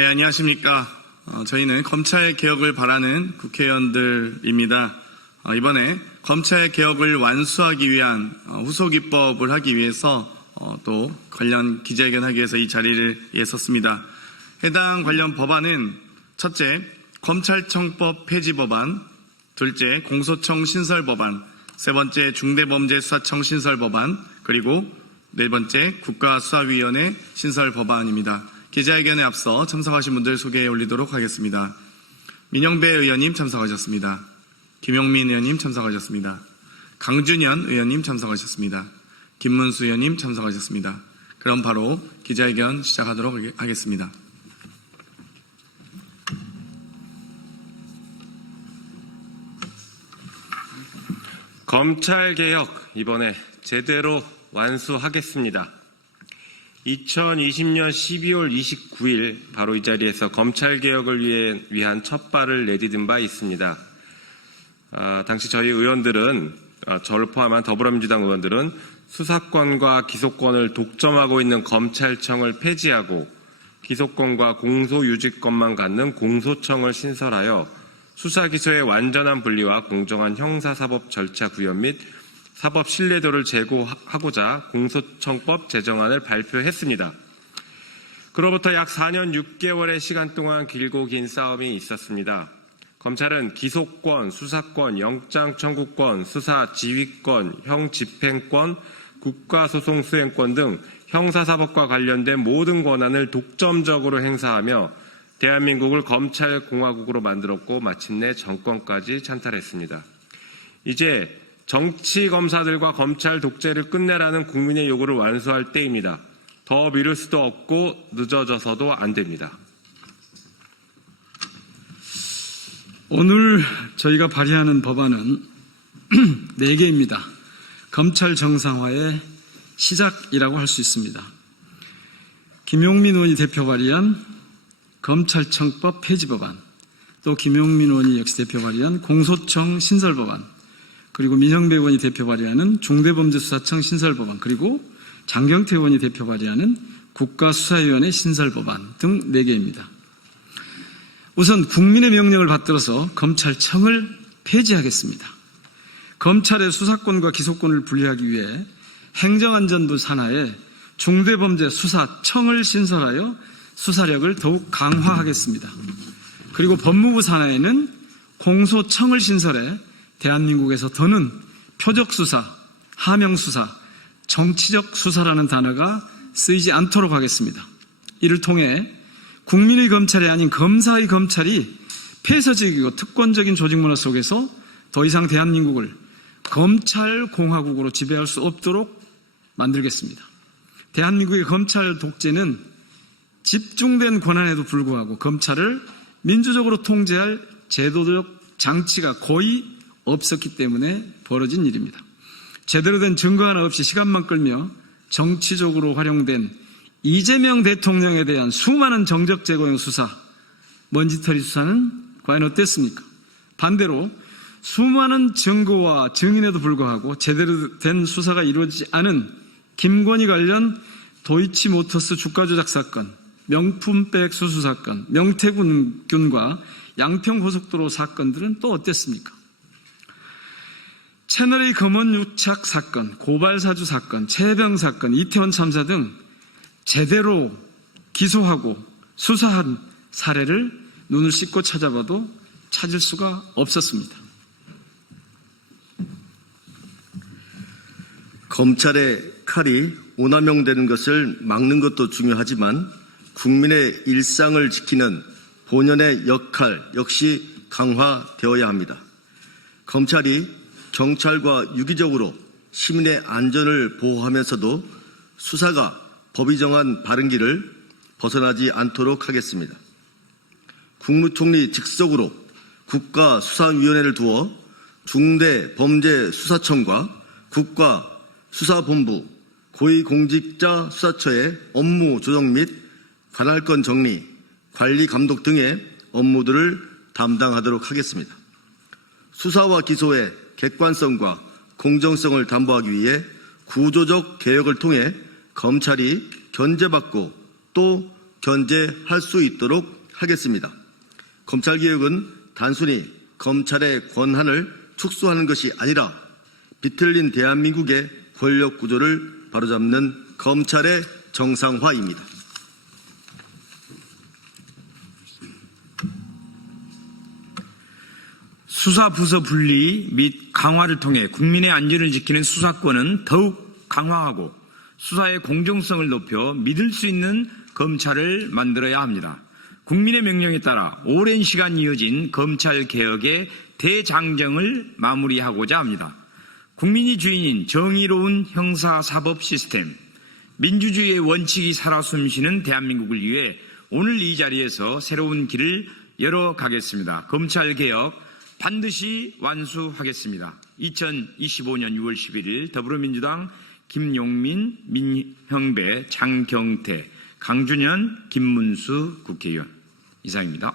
네, 안녕하십니까. 저희는 검찰 개혁을 바라는 국회의원들입니다. 이번에 검찰 개혁을 완수하기 위한 후속 입법을 하기 위해서 또 관련 기자회견 하기 위해서 이 자리를 섰습니다. 해당 관련 법안은 첫째, 검찰청법 폐지 법안, 둘째, 공소청 신설 법안, 세 번째, 중대범죄수사청 신설 법안, 그리고 네 번째, 국가수사위원회 신설 법안입니다. 기자회견에 앞서 참석하신 분들 소개해 올리도록 하겠습니다. 민영배 의원님 참석하셨습니다. 김용민 의원님 참석하셨습니다. 강준현 의원님 참석하셨습니다. 김문수 의원님 참석하셨습니다. 그럼 바로 기자회견 시작하도록 하겠습니다. 검찰개혁 이번에 제대로 완수하겠습니다. 2020년 12월 29일 바로 이 자리에서 검찰개혁을 위한 첫 발을 내디딘 바 있습니다. 당시 저희 의원들은, 저를 포함한 더불어민주당 의원들은 수사권과 기소권을 독점하고 있는 검찰청을 폐지하고 기소권과 공소유지권만 갖는 공소청을 신설하여 수사기소의 완전한 분리와 공정한 형사사법 절차 구현 및 사법 신뢰도를 제고하고자 공소청법 제정안을 발표했습니다. 그로부터 약 4년 6개월의 시간 동안 길고 긴 싸움이 있었습니다. 검찰은 기소권, 수사권, 영장 청구권, 수사 지휘권, 형 집행권, 국가소송 수행권 등 형사사법과 관련된 모든 권한을 독점적으로 행사하며 대한민국을 검찰공화국으로 만들었고 마침내 정권까지 찬탈했습니다. 이제 정치검사들과 검찰 독재를 끝내라는 국민의 요구를 완수할 때입니다. 더 미룰 수도 없고 늦어져서도 안 됩니다. 오늘 저희가 발의하는 법안은 4개입니다. 검찰 정상화의 시작이라고 할 수 있습니다. 김용민 의원이 대표 발의한 검찰청법 폐지 법안, 또 김용민 의원이 역시 대표 발의한 공소청 신설 법안, 그리고 민영배 의원이 대표 발의하는 중대범죄수사청 신설 법안, 그리고 장경태 의원이 대표 발의하는 국가수사위원회 신설 법안 등 4개입니다. 우선 국민의 명령을 받들어서 검찰청을 폐지하겠습니다. 검찰의 수사권과 기소권을 분리하기 위해 행정안전부 산하에 중대범죄수사청을 신설하여 수사력을 더욱 강화하겠습니다. 그리고 법무부 산하에는 공소청을 신설해 대한민국에서 더는 표적수사, 하명수사, 정치적 수사라는 단어가 쓰이지 않도록 하겠습니다. 이를 통해 국민의 검찰이 아닌 검사의 검찰이 폐쇄적이고 특권적인 조직문화 속에서 더 이상 대한민국을 검찰공화국으로 지배할 수 없도록 만들겠습니다. 대한민국의 검찰 독재는 집중된 권한에도 불구하고 검찰을 민주적으로 통제할 제도적 장치가 거의 없었기 때문에 벌어진 일입니다. 제대로 된 증거 하나 없이 시간만 끌며 정치적으로 활용된 이재명 대통령에 대한 수많은 정적 제거용 수사, 먼지털이 수사는 과연 어땠습니까? 반대로 수많은 증거와 증인에도 불구하고 제대로 된 수사가 이루어지지 않은 김건희 관련 도이치모터스 주가 조작 사건, 명품백 수수 사건, 명태균과 양평고속도로 사건들은 또 어땠습니까? 채널A 검언 유착 사건, 고발사주 사건, 최병 사건, 이태원 참사 등 제대로 기소하고 수사한 사례를 눈을 씻고 찾아봐도 찾을 수가 없었습니다. 검찰의 칼이 오남용되는 것을 막는 것도 중요하지만 국민의 일상을 지키는 본연의 역할 역시 강화되어야 합니다. 검찰이 경찰과 유기적으로 시민의 안전을 보호하면서도 수사가 법이 정한 바른 길을 벗어나지 않도록 하겠습니다. 국무총리 직속으로 국가수사위원회를 두어 중대범죄수사청과 국가수사본부, 고위공직자 수사처의 업무 조정 및 관할권 정리, 관리 감독 등의 업무들을 담당하도록 하겠습니다. 수사와 기소의 객관성과 공정성을 담보하기 위해 구조적 개혁을 통해 검찰이 견제받고 또 견제할 수 있도록 하겠습니다. 검찰개혁은 단순히 검찰의 권한을 축소하는 것이 아니라 비틀린 대한민국의 권력구조를 바로잡는 검찰의 정상화입니다. 수사부서 분리 및 강화를 통해 국민의 안전을 지키는 수사권은 더욱 강화하고 수사의 공정성을 높여 믿을 수 있는 검찰을 만들어야 합니다. 국민의 명령에 따라 오랜 시간 이어진 검찰개혁의 대장정을 마무리하고자 합니다. 국민이 주인인 정의로운 형사사법 시스템, 민주주의의 원칙이 살아 숨쉬는 대한민국을 위해 오늘 이 자리에서 새로운 길을 열어가겠습니다. 검찰개혁 반드시 완수하겠습니다. 2025년 6월 11일 더불어민주당 김용민, 민형배, 장경태, 강준현, 김문수 국회의원 이상입니다.